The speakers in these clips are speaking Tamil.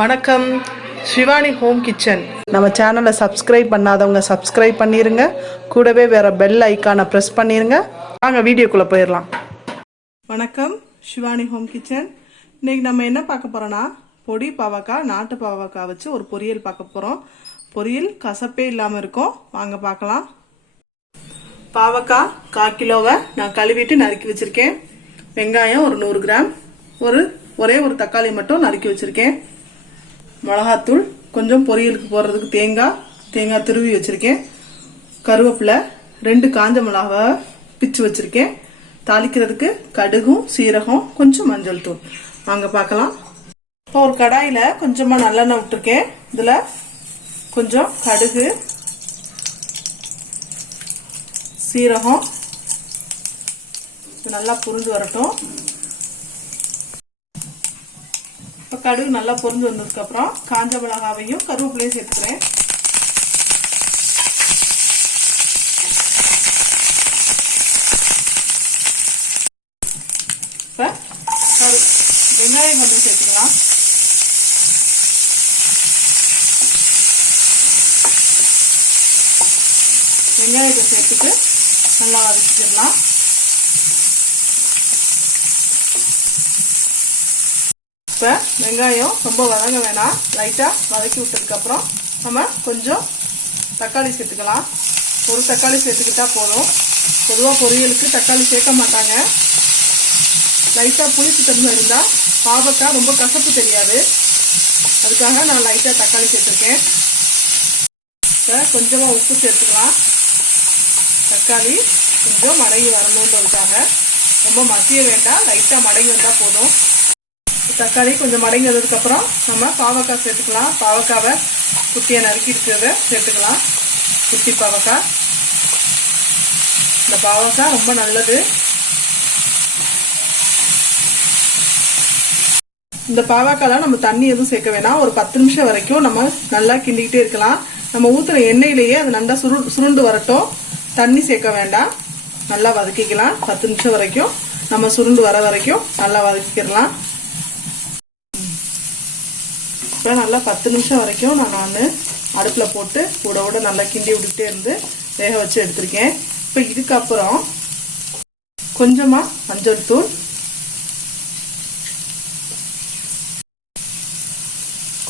வணக்கம். சிவானி ஹோம் கிச்சன் நம்ம சேனலை சப்ஸ்கிரைப் பண்ணாதவங்க சப்ஸ்கிரைப் பண்ணிருங்க. கூடவே வேற பெல் ஐக்கானை ப்ரெஸ் பண்ணிருங்க. வாங்க வீடியோக்குள்ளே போயிடலாம். வணக்கம். Shivani home kitchen. இன்னைக்கு நம்ம என்ன பார்க்க போறோம்னா, பொடி பாவக்காய், நாட்டு பாவக்காய் வச்சு ஒரு பொரியல் பார்க்க போறோம். பொரியல் கசப்பே இல்லாமல் இருக்கும். வாங்க பார்க்கலாம். பாவக்காய் 1/4 கிலோவை நான் கழுவிட்டு நறுக்கி வச்சிருக்கேன். வெங்காயம் ஒரு 100 கிராம், ஒரே ஒரு தக்காளி மட்டும் நறுக்கி வச்சிருக்கேன். மிளகாத்தூள், கொஞ்சம் பொரியலுக்கு போடுறதுக்கு தேங்காய் துருவி வச்சிருக்கேன். கருவேப்பிலை, 2 காஞ்ச மிளகாவை பிச்சு வச்சிருக்கேன். தாளிக்கிறதுக்கு கடுகும் சீரகம், கொஞ்சம் மஞ்சள் தூள். வாங்க பார்க்கலாம். இப்போ ஒரு கடாயில கொஞ்சமா நல்லெண்ணெய் விட்டுருக்கேன். இதுல கொஞ்சம் கடுகு, சீரகம் நல்லா புரிஞ்சு வரட்டும். இப்போ கடுகு நல்லா பொரிஞ்சு வந்ததுக்கு அப்புறம் காஞ்ச மிளகாவையும் கருவேப்பிலையும் சேர்த்துக்கிறேன். இப்போ வெங்காயம் கொஞ்சம் சேர்த்துக்கலாம். வெங்காயத்தை சேர்த்துட்டு நல்லா வதக்கிடலாம். இப்போ வெங்காயம் ரொம்ப வதங்க வேணாம், லைட்டாக வதக்கி விட்டதுக்கப்புறம் நம்ம கொஞ்சம் தக்காளி சேர்த்துக்கலாம். ஒரு தக்காளி சேர்த்துக்கிட்டா போதும். பொதுவாக பொரியலுக்கு தக்காளி சேர்க்க மாட்டாங்க. லைட்டாக புளிப்பு தன்மை இருந்தால் பாவக்காய் ரொம்ப கசப்பு தெரியாது. அதுக்காக நான் லைட்டாக தக்காளி சேர்த்துருக்கேன். இப்போ கொஞ்சமாக உப்பு சேர்த்துக்கலாம். தக்காளி கொஞ்சம் மடங்கி வரணுன்றதுக்காக, ரொம்ப மசிய வேண்டாம், லைட்டாக மடங்கி வந்தால் போதும். தக்காளி கொஞ்சம் மடங்கி வந்ததுக்கப்புறம் நம்ம பாவக்காய் சேர்த்துக்கலாம். பாவக்காவை குட்டியை நறுக்கி இருக்கிறத சேர்த்துக்கலாம். குட்டி பாவக்காய். இந்த பாவக்காய் ரொம்ப நல்லது. இந்த பாவக்காய்ல நம்ம தண்ணி எதுவும் சேர்க்க வேணாம். ஒரு 10 நிமிஷம் வரைக்கும் நம்ம நல்லா கிண்டிக்கிட்டே இருக்கலாம். நம்ம ஊற்றுற எண்ணெயிலேயே அது நல்லா சுருண்டு வரட்டும். தண்ணி சேர்க்க வேண்டாம். நல்லா வதக்கிக்கலாம். 10 நிமிஷம் வரைக்கும் நம்ம சுருண்டு வர வரைக்கும் நல்லா வதக்கிக்கலாம். இப்போ நல்லா 10 நிமிஷம் வரைக்கும் நான் அடுப்பில் போட்டு கூட நல்லா கிண்டி விட்டுட்டே இருந்து வேக வச்சு எடுத்திருக்கேன். இப்போ இதுக்கப்புறம் கொஞ்சமாக மஞ்சள் தூள்,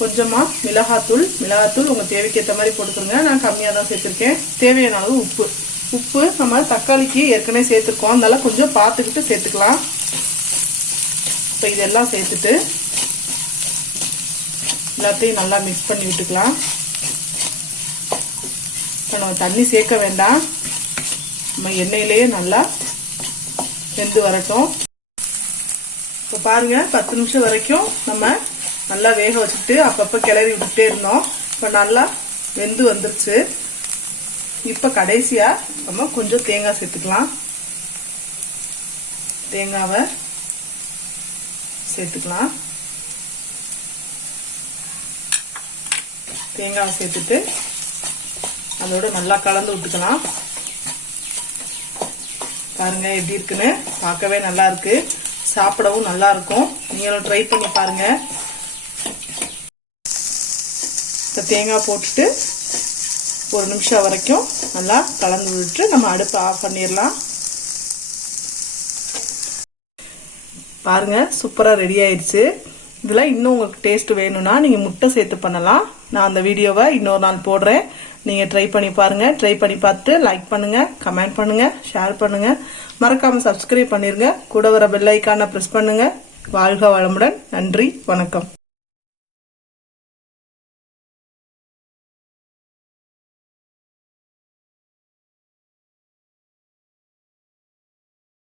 கொஞ்சமாக மிளகாத்தூள் உங்கள் தேவைக்கு ஏற்ற மாதிரி போட்டுக்கோங்க. நான் கம்மியாக தான் சேர்த்துருக்கேன். தேவையான அளவு உப்பு நம்ம தக்காளிக்கு ஏற்கனவே சேர்த்துருக்கோம், அதனால கொஞ்சம் பார்த்துக்கிட்டு சேர்த்துக்கலாம். இப்போ இதெல்லாம் சேர்த்துட்டு எல்லாத்தையும் நல்லா மிக்ஸ் பண்ணி விட்டுக்கலாம். இப்போ நம்ம தண்ணி சேர்க்க வேண்டாம். நம்ம எண்ணெயிலேயே நல்லா வெந்து வரட்டும். இப்போ பாருங்க, 10 நிமிஷம் வரைக்கும் நம்ம நல்லா வேக வச்சுட்டு அப்பப்போ கிளறி விட்டுட்டே இருந்தோம். இப்போ நல்லா வெந்து வந்துருச்சு. இப்போ கடைசியாக நம்ம கொஞ்சம் தேங்காய் சேர்த்துக்கலாம். தேங்காவை சேர்த்துக்கலாம். தேங்காவை சேர்த்துட்டு அதோட நல்லா கலந்து விட்டுக்கலாம். பாருங்க எப்படி இருக்குன்னு. பார்க்கவே நல்லா இருக்கு, சாப்பிடவும் நல்லா இருக்கும். நீங்களும் ட்ரை பண்ணி பாருங்க. இப்போ தேங்காய் போட்டுட்டு 1 நிமிஷம் வரைக்கும் நல்லா கலந்து விட்டு நம்ம அடுப்பை ஆஃப் பண்ணிடலாம். பாருங்க, சூப்பராக ரெடி ஆயிடுச்சு. இதில் இன்னும் உங்களுக்கு டேஸ்ட் வேணும்னா நீங்கள் முட்டை சேர்த்து பண்ணலாம். நான் அந்த வீடியோவை இன்னொரு நாள் போடுறேன். நீங்கள் ட்ரை பண்ணி பாருங்கள். ட்ரை பண்ணி பார்த்துட்டு லைக் பண்ணுங்கள், கமெண்ட் பண்ணுங்கள், ஷேர் பண்ணுங்கள். மறக்காமல் சப்ஸ்கிரைப் பண்ணிடுங்க. கூட வர பெல் ஐக்கானை ப்ரெஸ் பண்ணுங்கள். வாழ்க வளமுடன். நன்றி, வணக்கம்.